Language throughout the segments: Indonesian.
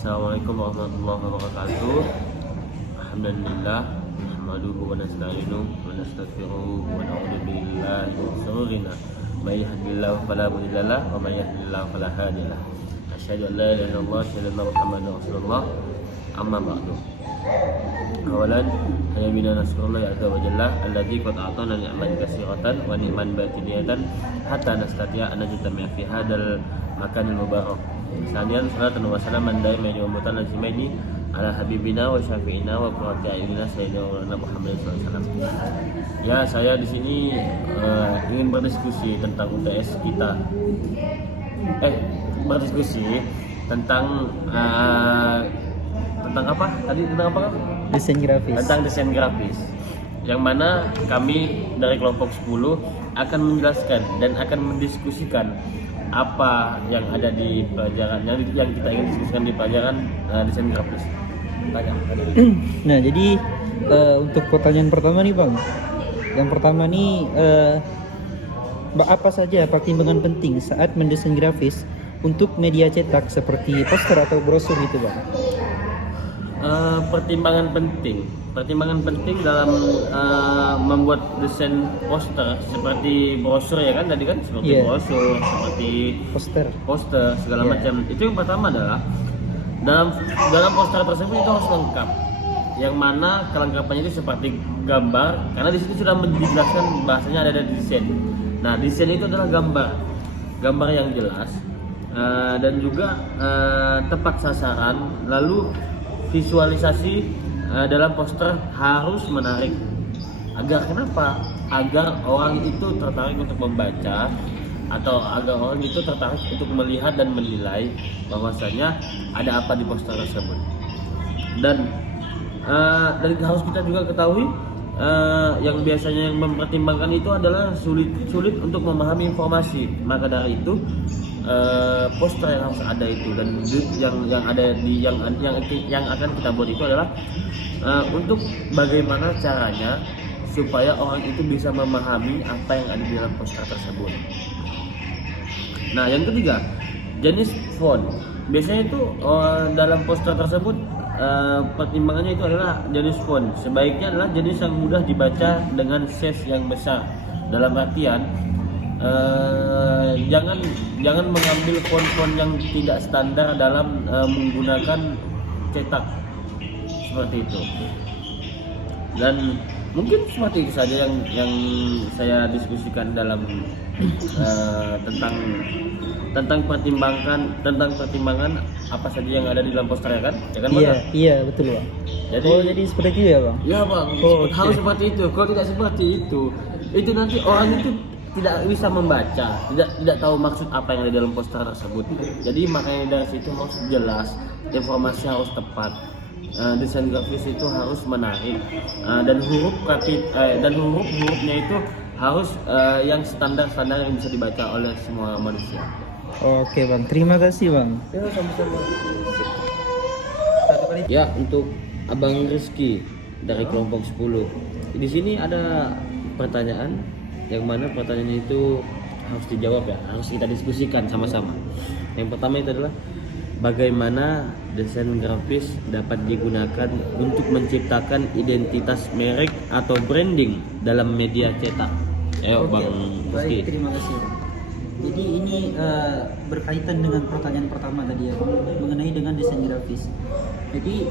Assalamualaikum warahmatullahi wabarakatuh. Alhamdulillah, nahmaduhu wa nasta'inuhu wa nastaghfiruhu wa na'udzu billahi min shururina may yahdihillahu fala mudilla lahu wa may yudlil fala hadiya lahu. Asyhadu an la ilaha illallah wa asyhadu anna Muhammadar Rasulullah. Amma ba'du. Awalan hanya bina nasrullah azza wa jalla alladzi qad a'tana ni'man katsiratan wa ni'man batiniyatan hatta nastati'a an najtami'a fi hadzal makanil mubarak. Sanian salatan wa salaman daima wa mutalazimaini ala habibina wa syafi'ina wa qurrati a'yunina sayyidina Muhammad sallallahu alaihi wasallam. Ya, saya di sini ingin berdiskusi tentang UTS kita. Berdiskusi tentang apa? Tadi tentang apa? Desain grafis. Tentang desain grafis. Yang mana kami dari kelompok 10 akan menjelaskan dan akan mendiskusikan apa yang ada di pelajaran yang kita ingin diskusikan di pelajaran desain grafis. Nah, jadi untuk pertanyaan pertama nih Bang. Yang pertama nih apa saja pertimbangan penting saat mendesain grafis untuk media cetak seperti poster atau brosur gitu Bang? Pertimbangan penting dalam membuat desain poster seperti brosur ya kan tadi kan seperti brosur, seperti poster segala macam. Itu yang pertama adalah dalam poster tersebut itu harus lengkap. Yang mana kelengkapannya itu seperti gambar, karena di situ sudah dijelaskan bahasanya ada desain. Nah, desain itu adalah gambar yang jelas dan juga tepat sasaran. Lalu visualisasi dalam poster harus menarik. Agar kenapa? Agar orang itu tertarik untuk membaca, atau agar orang itu tertarik untuk melihat dan menilai bahwasanya ada apa di poster tersebut. Dan harus kita juga ketahui yang biasanya yang mempertimbangkan itu adalah sulit untuk memahami informasi. Maka dari itu poster yang harus ada itu, dan yang ada di yang akan kita buat itu adalah untuk bagaimana caranya supaya orang itu bisa memahami apa yang ada di dalam poster tersebut. Nah, yang ketiga, jenis font. Biasanya itu dalam poster tersebut pertimbangannya itu adalah jenis font. Sebaiknya adalah jenis yang mudah dibaca dengan size yang besar. Dalam artian jangan mengambil font-font yang tidak standar dalam menggunakan cetak seperti itu. Dan mungkin seperti itu saja yang saya diskusikan dalam tentang pertimbangan apa saja yang ada di dalam poster ya kan? Iya, betul Bang. Jadi seperti itu ya Bang? Iya Bang, harus seperti itu. Kalau tidak seperti itu nanti orang itu tidak bisa membaca, tidak tahu maksud apa yang ada di dalam poster tersebut. Jadi makanya dari situ harus jelas, informasi harus tepat, desain grafis itu harus menarik, dan hurufnya itu harus yang standar yang bisa dibaca oleh semua manusia. Oke Bang, terima kasih Bang. Ya, sama-sama. Ya, untuk Abang Rizky dari kelompok 10. Di sini ada pertanyaan yang mana pertanyaannya itu harus dijawab ya, harus kita diskusikan sama-sama. Yang pertama itu adalah bagaimana desain grafis dapat digunakan untuk menciptakan identitas merek atau branding dalam media cetak. Ayo Bang Rizky. Baik, terima kasih Bang. Jadi ini berkaitan dengan pertanyaan pertama tadi ya Bang, mengenai dengan desain grafis. Jadi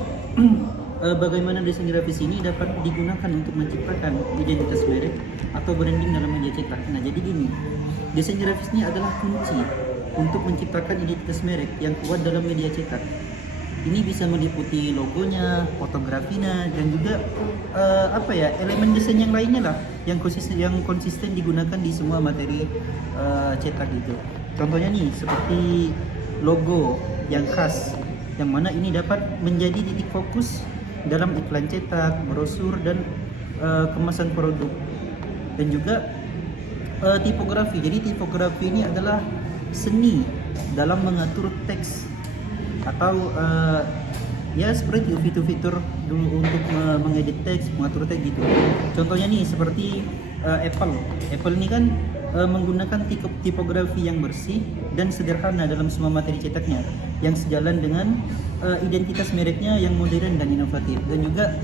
bagaimana desain grafis ini dapat digunakan untuk menciptakan identitas merek atau branding dalam media cetak. Nah, jadi gini, desain grafis ini adalah kunci untuk menciptakan identitas merek yang kuat dalam media cetak. Ini bisa meliputi logonya, fotografinya, dan juga elemen desain yang lainnya lah yang konsisten digunakan di semua materi cetak gitu. Contohnya nih seperti logo yang khas, yang mana ini dapat menjadi titik fokus dalam iklan cetak, brosur, dan kemasan produk. Dan juga tipografi. Jadi tipografi ini adalah seni dalam mengatur teks atau ya seperti fitur-fitur dulu untuk mengedit teks, mengatur teks gitu. Contohnya nih seperti Apple ini kan menggunakan tipografi yang bersih dan sederhana dalam semua materi cetaknya, yang sejalan dengan identitas mereknya yang modern dan inovatif. Dan juga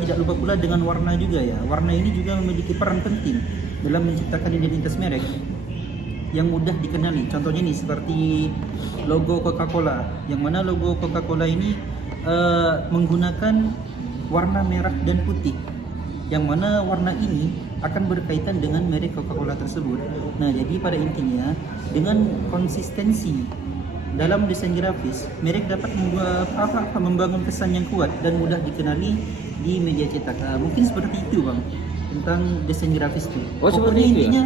tidak lupa pula dengan warna juga ya. Warna ini juga memiliki peran penting dalam menciptakan identitas merek yang mudah dikenali. Contohnya nih seperti logo Coca-Cola, yang mana logo Coca-Cola ini menggunakan warna merah dan putih, yang mana warna ini akan berkaitan dengan merek Coca-Cola tersebut. Nah, jadi pada intinya dengan konsistensi dalam desain grafis, merek dapat membangun kesan yang kuat dan mudah dikenali di media cetak. Mungkin seperti itu Bang tentang desain grafis itu. Oh, seperti Pokoknya itu ya? intinya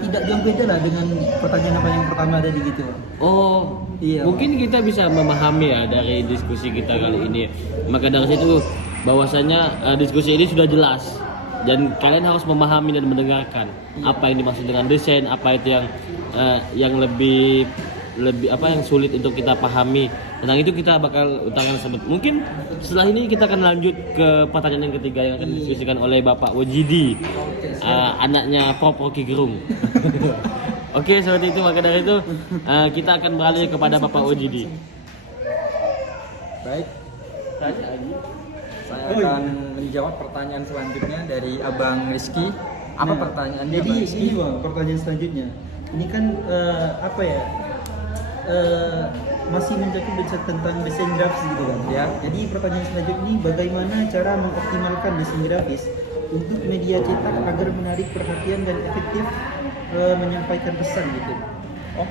tidak jauh beda lah dengan pertanyaan apa yang pertama tadi gitu. Oh, Iya, mungkin kita bisa memahami ya dari diskusi kita kali ini. Maka dari situ bahwasanya diskusi ini sudah jelas dan kalian harus memahami dan mendengarkan apa yang dimaksud dengan desain, apa itu yang lebih apa yang sulit untuk kita pahami. Tentang itu kita bakal utarakan sebut. Mungkin setelah ini kita akan lanjut ke pertanyaan yang ketiga yang akan didiskusikan oleh Bapak Wajidi, anaknya Prof Rocky Gerung. Oke, seperti itu. Maka dari itu kita akan beralih kepada Bapak Wajidi. Baik, saya akan menjawab pertanyaan selanjutnya dari Abang Rizky. Apa pertanyaannya, Jadi Abang Rizky? ini Bang, pertanyaan selanjutnya. Ini kan apa ya? Masih mencakup tentang desain grafis gitu kan. Ya. Jadi pertanyaan selanjutnya ini bagaimana cara mengoptimalkan desain grafis untuk media cetak agar menarik perhatian dan efektif menyampaikan pesan gitu. Oh,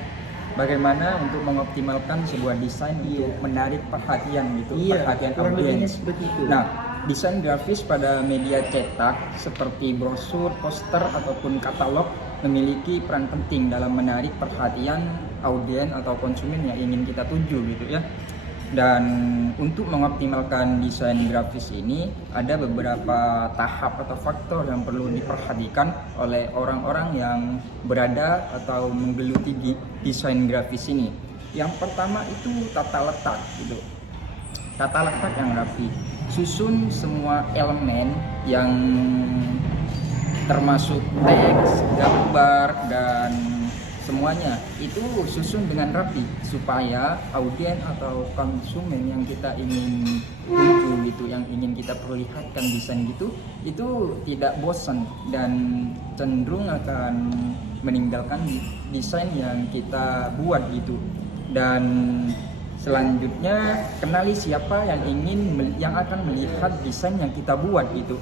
bagaimana untuk mengoptimalkan sebuah desain untuk menarik perhatian gitu, perhatian kurang lebihnya audiens. seperti itu. Nah, desain grafis pada media cetak seperti brosur, poster ataupun katalog memiliki peran penting dalam menarik perhatian audiens atau konsumen yang ingin kita tuju gitu ya. Dan untuk mengoptimalkan desain grafis ini ada beberapa tahap atau faktor yang perlu diperhatikan oleh orang-orang yang berada atau menggeluti desain grafis ini. Yang pertama itu tata letak gitu. Tata letak yang rapi. Susun semua elemen yang termasuk teks, gambar dan semuanya itu susun dengan rapi supaya audiens atau konsumen yang kita ingin tuju gitu, yang ingin kita perlihatkan desain gitu, itu tidak bosan dan cenderung akan meninggalkan desain yang kita buat gitu. Dan selanjutnya kenali siapa yang akan melihat desain yang kita buat gitu.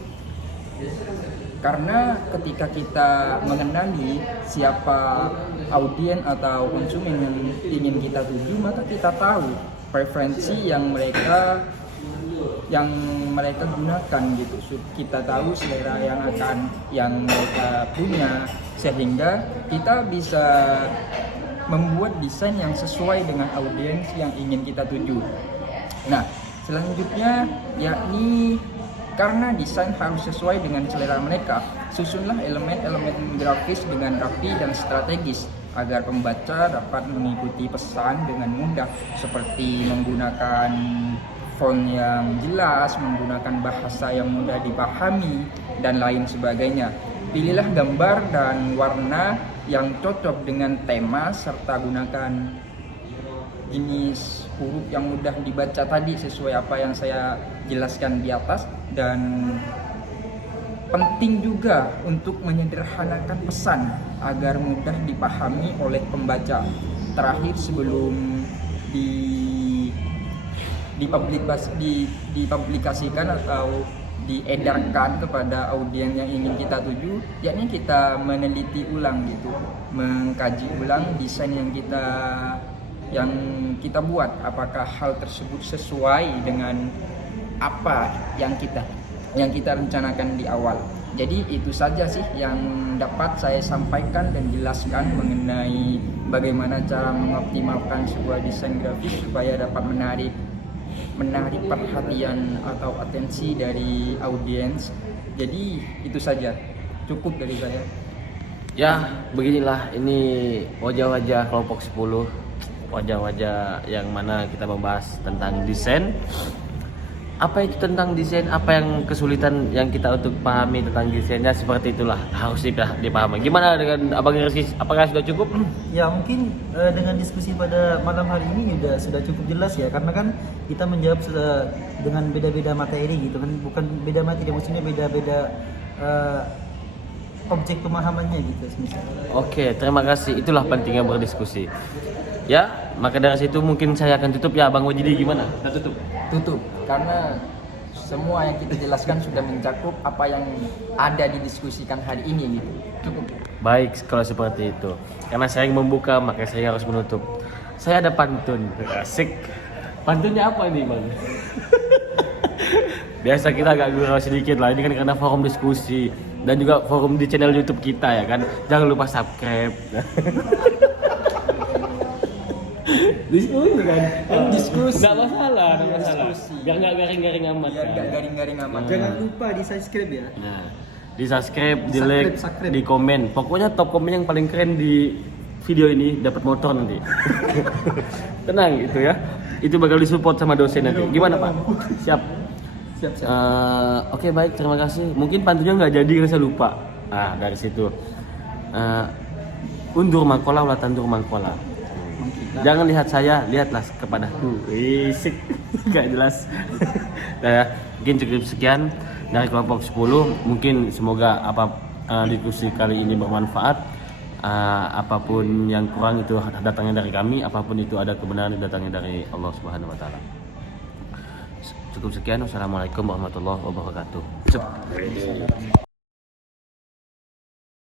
Karena ketika kita mengenali siapa audiens atau konsumen yang ingin kita tuju, maka kita tahu preferensi yang mereka gunakan gitu. Kita tahu selera yang mereka punya, sehingga kita bisa membuat desain yang sesuai dengan audiens yang ingin kita tuju. Nah, selanjutnya yakni karena desain harus sesuai dengan selera mereka, susunlah elemen-elemen grafis dengan rapi dan strategis agar pembaca dapat mengikuti pesan dengan mudah, seperti menggunakan font yang jelas, menggunakan bahasa yang mudah dipahami, dan lain sebagainya. Pilihlah gambar dan warna yang cocok dengan tema serta gunakan jenis huruf yang mudah dibaca tadi sesuai apa yang saya jelaskan di atas. Dan penting juga untuk menyederhanakan pesan agar mudah dipahami oleh pembaca. Terakhir, sebelum dipublikasikan atau diedarkan kepada audiens yang ingin kita tuju, yakni kita meneliti ulang gitu, mengkaji ulang desain yang kita buat, apakah hal tersebut sesuai dengan apa yang kita rencanakan di awal. Jadi itu saja sih yang dapat saya sampaikan dan jelaskan mengenai bagaimana cara mengoptimalkan sebuah desain grafis supaya dapat menarik perhatian atau atensi dari audiens. Jadi itu saja, cukup dari saya. Ya, beginilah ini wajah-wajah kelompok 10, wajah-wajah yang mana kita membahas tentang desain. apa itu tentang desain, apa yang kesulitan yang kita untuk pahami tentang desainnya, seperti itulah harus dipahami. Gimana dengan Abang Rizky? Apakah sudah cukup? Ya mungkin dengan diskusi pada malam hari ini juga sudah cukup jelas ya, karena kan kita menjawab sudah dengan beda-beda materi gitu kan, bukan beda materi, maksudnya beda-beda objek pemahamannya gitu misalnya. Oke, terima kasih. Itulah pentingnya berdiskusi. Ya, maka dari situ mungkin saya akan tutup ya, Bang Wajidi, gimana? Kita tutup. Tutup, karena semua yang kita jelaskan sudah mencakup apa yang ada didiskusikan hari ini gitu. Cukup. Baik, kalau seperti itu. Karena saya yang membuka, maka saya harus menutup. Saya ada pantun. Asik. Pantunnya apa nih, Bang? Biasa kita agak gurau sedikit lah. Ini kan karena forum diskusi dan juga forum di channel YouTube kita ya kan. Jangan lupa subscribe. Diskusi kan? Diskusi. Nggak masalah, nggak Iya, masalah. diskusi. Biar nggak garing-garing amat. Biar kan? gak garing-garing amat. Jangan lupa di subscribe ya. Nah, di subscribe, di like, Subscribe. di komen. Pokoknya top komen yang paling keren di video ini dapat motor nanti. Tenang itu ya. Itu bakal disupport sama dosen nanti. Gimana Pak? Siap. Siap. Oke, baik, terima kasih. Mungkin pantunnya nggak jadi karena saya lupa. Dari situ. Undur mangkola ulah tandur mangkola. Jangan lihat saya, lihatlah kepadaku. Isik, gak jelas. Nah, ya, mungkin cukup sekian dari kelompok 10. Mungkin semoga diskusi kali ini bermanfaat. Apapun yang kurang itu datangnya dari kami, apapun itu ada kebenaran datangnya dari Allah Subhanahu wa taala. Cukup sekian. Wassalamualaikum warahmatullahi wabarakatuh.